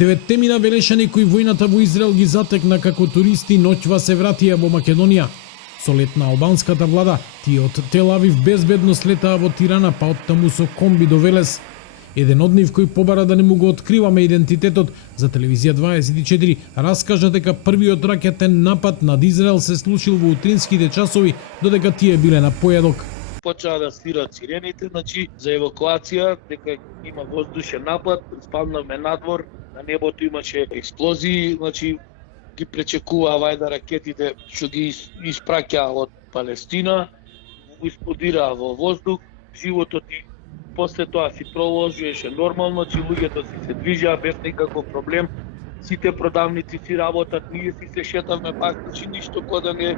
Деветте мина велешани кои војната во Израел ги затекна како туристи ноќва се вратија во Македонија. Со лет на албанската влада, тие од Тел Авив безбедно слетаа во Тирана, па оттаму со комби до Велес. Еден од нив кој побара да не му го откриваме идентитетот, за телевизија 24 раскажа дека првиот ракетен напад над Израел се случил во утринските часови, додека тие биле на појадок. Почаа да свират сирените, за евакуација, дека има воздушен напад, спаднавме надвор, на небото имаше експлозии, ги пречекуваа вајда ракетите што ги испраќаа од Палестина, исплодираа во воздух, животот и после тоа си продолжуваше нормално, луѓето се движаа без никаков проблем, сите продавници си работат, ние се шетавме пак, ништо кога да не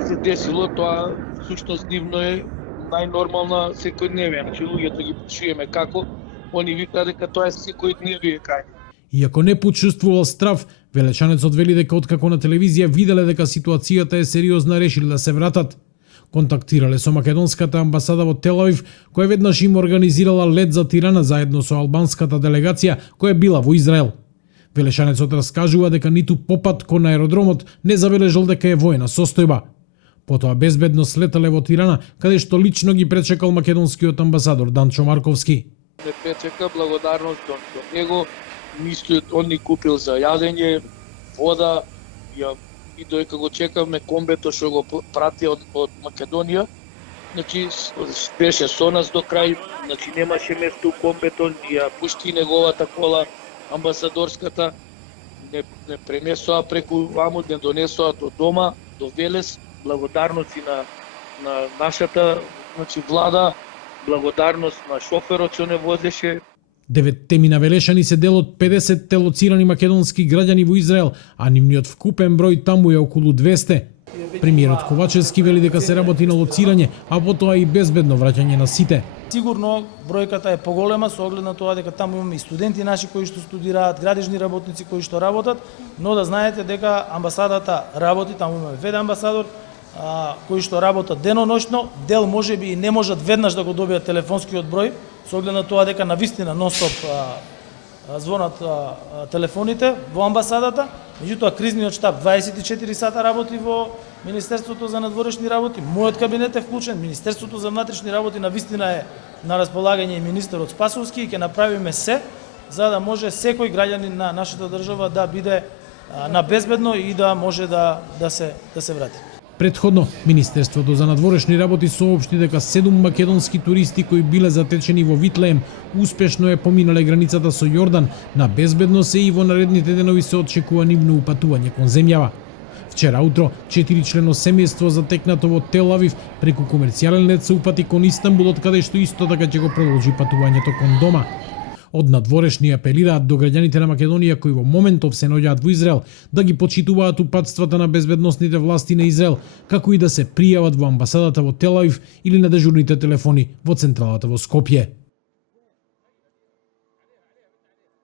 се десило, тоа всушност нивно е најнормална секојдневие, луѓето ги чуеме како, они викаат дека тоа е секојдневие кај. Иако не почувствувал страв, велечанецот вели дека откако на телевизија виделе дека ситуацијата е сериозна, решили да се вратат. Контактирале со македонската амбасада во Тел Авив, која веднаш им организирала лет за Тирана заедно со албанската делегација која била во Израел. Велешанецот раскажува дека ниту попат кон аеродромот не забележал дека е воена состојба. Потоа безбедно слетале во Тирана, каде што лично ги пречекал македонскиот амбасадор Данчо Марковски. Не пречека, благодарност до него. Мислиот, он ни купил за јадење, вода, и доека го чекавме комбето што го прати од Македонија, беше со нас до крај, немаше место у комбето, ја пушти неговата кола амбасадорската, не пренесоа преку ваму, не донесоа до дома, до Велес, благодарност и на нашата влада, благодарност на шоферот што не возеше. Деветте мина велешани се дел од 50 лоцирани македонски граѓани во Израел, а нивниот вкупен број таму е околу 200. Премиерот Ковачевски вели дека се работи на лоцирање, а потоа и безбедно враќање на сите. Сигурно бројката е поголема со оглед на тоа дека таму имаме и студенти наши кои што студираат, градежни работници кои што работат, но да знаете дека амбасадата работи, таму имаме веден амбасадор, кои што работат деноноќно, дел можеби и не можат веднаш да го добијат телефонскиот број, со оглед на тоа дека навистина нон-стоп звонат телефоните во амбасадата. Меѓутоа кризниот штаб 24 сата работи во Министерството за надворешни работи, мојот кабинет е вклучен, Министерството за внатрешни работи навистина е на располагање и министерот Спасовски и ќе направиме се за да може секој граѓанин на нашата држава да биде на безбедно и да може да се врати. Претходно, Министерството за надворешни работи соопшти дека 7 македонски туристи кои биле затечени во Витлеем успешно е поминале границата со Јордан, на безбедно се и во наредните денови се очекува нивно упатување кон земјава. Вчера утро 4-члено семејство затекнато во Тел Авив преку комерцијален лет се упати кон Истанбул, од каде што исто така ќе го продолжи патувањето кон дома. Од надворешни апелираат до граѓаните на Македонија кои во моментов се наоѓаат во Израел да ги почитуваат упатствата на безбедносните власти на Израел, како и да се пријават во амбасадата во Тел Авив или на дежурните телефони во централата во Скопје.